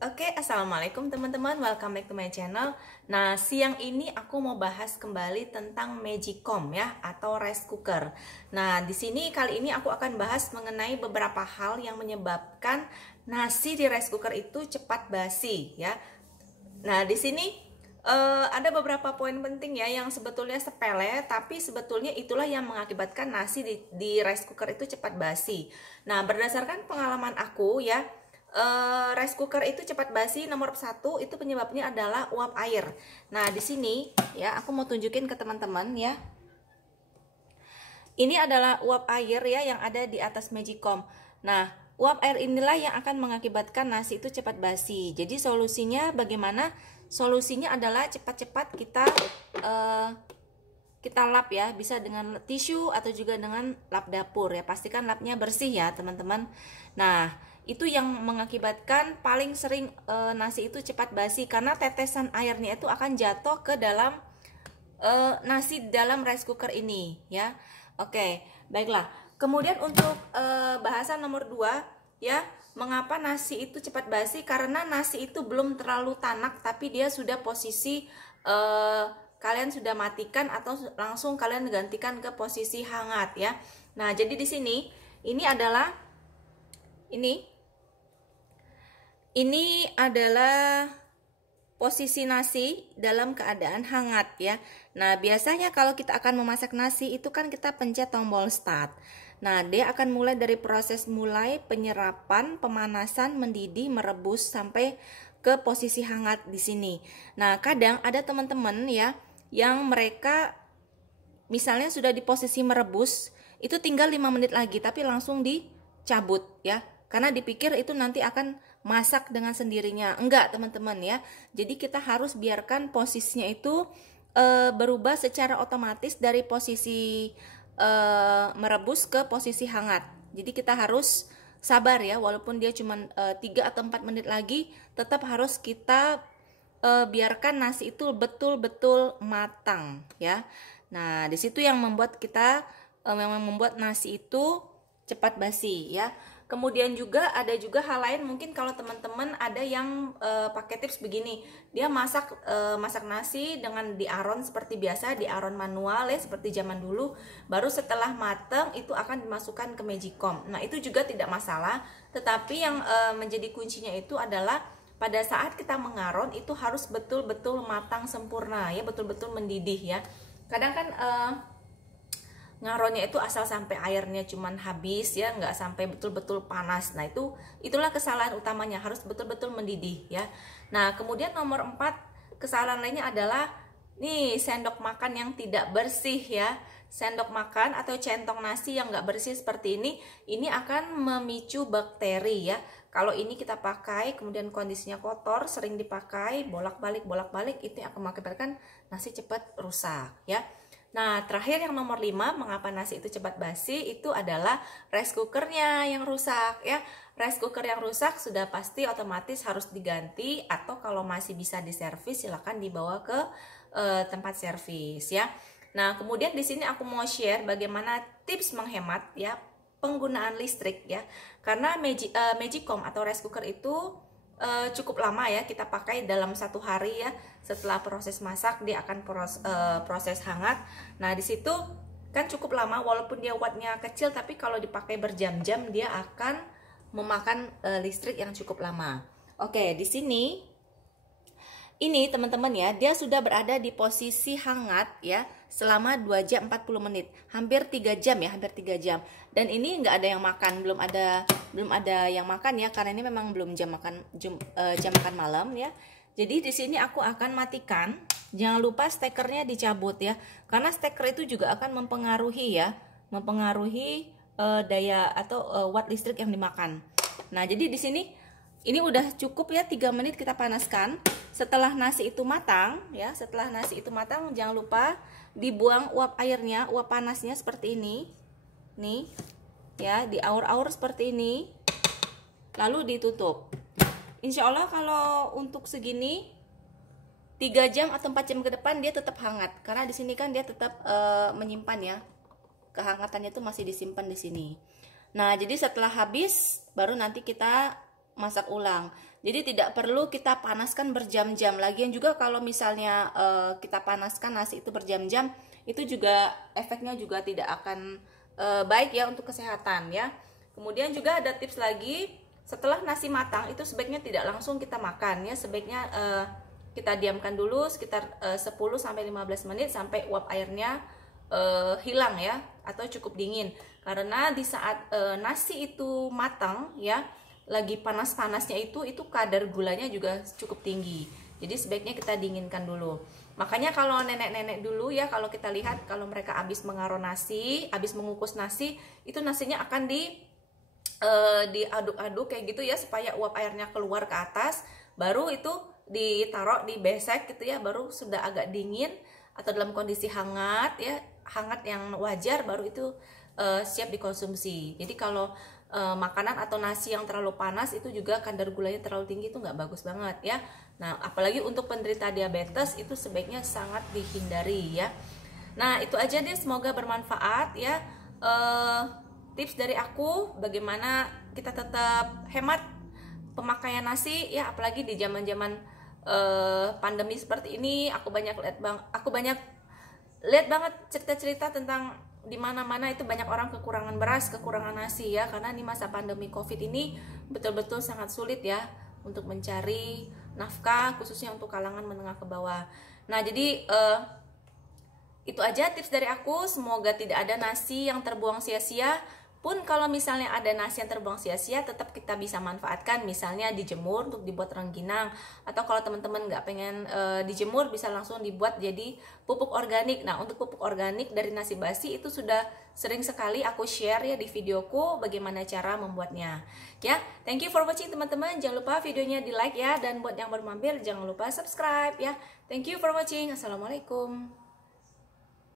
Oke, assalamualaikum teman-teman, welcome back to my channel. Nah, siang ini aku mau bahas kembali tentang Magicom ya, atau rice cooker. Nah, di sini kali ini aku akan bahas mengenai beberapa hal yang menyebabkan nasi di rice cooker itu cepat basi ya. Nah, di sini ada beberapa poin penting ya yang sebetulnya sepele, tapi sebetulnya itulah yang mengakibatkan nasi di rice cooker itu cepat basi. Nah, berdasarkan pengalaman aku ya, rice cooker itu cepat basi nomor satu itu penyebabnya adalah uap air. Nah, di sini ya aku mau tunjukin ke teman-teman ya. Ini adalah uap air ya yang ada di atas Magicom. Nah, uap air inilah yang akan mengakibatkan nasi itu cepat basi. Jadi solusinya bagaimana? Solusinya adalah cepat-cepat kita lap ya, bisa dengan tisu atau juga dengan lap dapur ya. Pastikan lapnya bersih ya, teman-teman. Nah, itu yang mengakibatkan paling sering nasi itu cepat basi karena tetesan airnya itu akan jatuh ke dalam nasi dalam rice cooker ini ya. Oke, baiklah. Kemudian untuk bahasan nomor 2 ya, mengapa nasi itu cepat basi? Karena nasi itu belum terlalu tanak tapi dia sudah posisi kalian sudah matikan atau langsung kalian gantikan ke posisi hangat ya. Nah, jadi di sini ini adalah posisi nasi dalam keadaan hangat ya. Nah, biasanya kalau kita akan memasak nasi itu kan kita pencet tombol start. Nah, dia akan mulai dari proses penyerapan, pemanasan, mendidih, merebus sampai ke posisi hangat di sini. Nah, kadang ada teman-teman ya yang mereka misalnya sudah di posisi merebus, itu tinggal 5 menit lagi tapi langsung dicabut ya. Karena dipikir itu nanti akan masak dengan sendirinya. Enggak, teman-teman ya. Jadi kita harus biarkan posisinya itu berubah secara otomatis dari posisi merebus ke posisi hangat. Jadi kita harus sabar ya, walaupun dia cuma 3 atau 4 menit lagi, tetap harus kita biarkan nasi itu betul-betul matang ya. Nah, di situ yang membuat kita memang membuat nasi itu cepat basi ya. Kemudian juga ada juga hal lain, mungkin kalau teman-teman ada yang pakai tips begini, dia masak nasi dengan diaron seperti biasa, diaron manual ya seperti zaman dulu, baru setelah mateng itu akan dimasukkan ke Magicom. Nah, itu juga tidak masalah, tetapi yang menjadi kuncinya itu adalah pada saat kita mengaron itu harus betul-betul matang sempurna ya, betul-betul mendidih ya. Kadang kan ngaronnya itu asal sampai airnya cuman habis ya, nggak sampai betul-betul panas. Nah, itulah kesalahan utamanya, harus betul-betul mendidih ya. Nah, kemudian nomor 4 kesalahan lainnya adalah nih sendok makan yang tidak bersih ya. Sendok makan atau centong nasi yang nggak bersih seperti ini akan memicu bakteri ya. Kalau ini kita pakai kemudian kondisinya kotor, sering dipakai bolak-balik itu akan mengakibatkan nasi cepat rusak ya. Nah, terakhir yang nomor 5, mengapa nasi itu cepat basi, itu adalah rice cookernya yang rusak ya. Rice cooker yang rusak sudah pasti otomatis harus diganti, atau kalau masih bisa diservis silahkan dibawa ke tempat servis ya. Nah, kemudian di sini aku mau share bagaimana tips menghemat ya penggunaan listrik ya. Karena Magicom atau rice cooker itu cukup lama ya kita pakai dalam 1 hari ya. Setelah proses masak dia akan proses hangat. Nah, di situ kan cukup lama, walaupun dia wattnya kecil tapi kalau dipakai berjam-jam dia akan memakan listrik yang cukup lama. Oke, di sini ini teman-teman ya, dia sudah berada di posisi hangat ya selama 2 jam 40 menit. Hampir 3 jam ya, hampir 3 jam. Dan ini nggak ada yang makan, belum ada yang makan ya, karena ini memang belum jam makan malam ya. Jadi di sini aku akan matikan. Jangan lupa stekernya dicabut ya. Karena steker itu juga akan mempengaruhi daya atau watt listrik yang dimakan. Nah, jadi di sini ini udah cukup ya 3 menit kita panaskan. Setelah nasi itu matang ya, jangan lupa dibuang uap airnya, uap panasnya seperti ini. Nih ya, diaur-aur seperti ini. Lalu ditutup. Insya Allah kalau untuk segini 3 jam atau 4 jam ke depan dia tetap hangat. Karena di sini kan dia tetap menyimpan ya. Kehangatannya itu masih disimpan di sini. Nah, jadi setelah habis baru nanti kita masak ulang. Jadi tidak perlu kita panaskan berjam-jam. Lagian juga kalau misalnya kita panaskan nasi itu berjam-jam, itu juga efeknya juga tidak akan baik ya untuk kesehatan ya. Kemudian juga ada tips lagi, setelah nasi matang itu sebaiknya tidak langsung kita makan ya. Sebaiknya kita diamkan dulu sekitar 10-15 menit sampai uap airnya hilang ya, atau cukup dingin. Karena di saat nasi itu matang ya, lagi panas-panasnya itu kadar gulanya juga cukup tinggi. Jadi sebaiknya kita dinginkan dulu. Makanya kalau nenek-nenek dulu ya, kalau kita lihat kalau mereka habis mengaroh nasi, habis mengukus nasi, itu nasinya akan diaduk-aduk kayak gitu ya, supaya uap airnya keluar ke atas. Baru itu ditaruh di besek gitu ya, baru sudah agak dingin atau dalam kondisi hangat ya, hangat yang wajar, baru itu siap dikonsumsi. Jadi kalau makanan atau nasi yang terlalu panas itu juga kadar gulanya terlalu tinggi, itu nggak bagus banget ya. Nah apalagi untuk penderita diabetes itu sebaiknya sangat dihindari ya. Nah itu aja deh, semoga bermanfaat ya. Tips dari aku bagaimana kita tetap hemat pemakaian nasi ya, apalagi di zaman-zaman pandemi seperti ini. Aku banyak lihat banget cerita-cerita tentang di mana-mana itu banyak orang kekurangan beras, kekurangan nasi ya, karena di masa pandemi Covid ini betul-betul sangat sulit ya untuk mencari nafkah, khususnya untuk kalangan menengah ke bawah. Nah, jadi itu aja tips dari aku, semoga tidak ada nasi yang terbuang sia-sia. Pun kalau misalnya ada nasi yang terbuang sia-sia, tetap kita bisa manfaatkan, misalnya dijemur untuk dibuat rengginang, atau kalau teman-teman nggak pengen dijemur, bisa langsung dibuat jadi pupuk organik. Nah untuk pupuk organik dari nasi basi itu sudah sering sekali aku share ya di videoku bagaimana cara membuatnya ya. Thank you for watching teman-teman, jangan lupa videonya di like ya, dan buat yang baru mampir jangan lupa subscribe ya. Thank you for watching, assalamualaikum.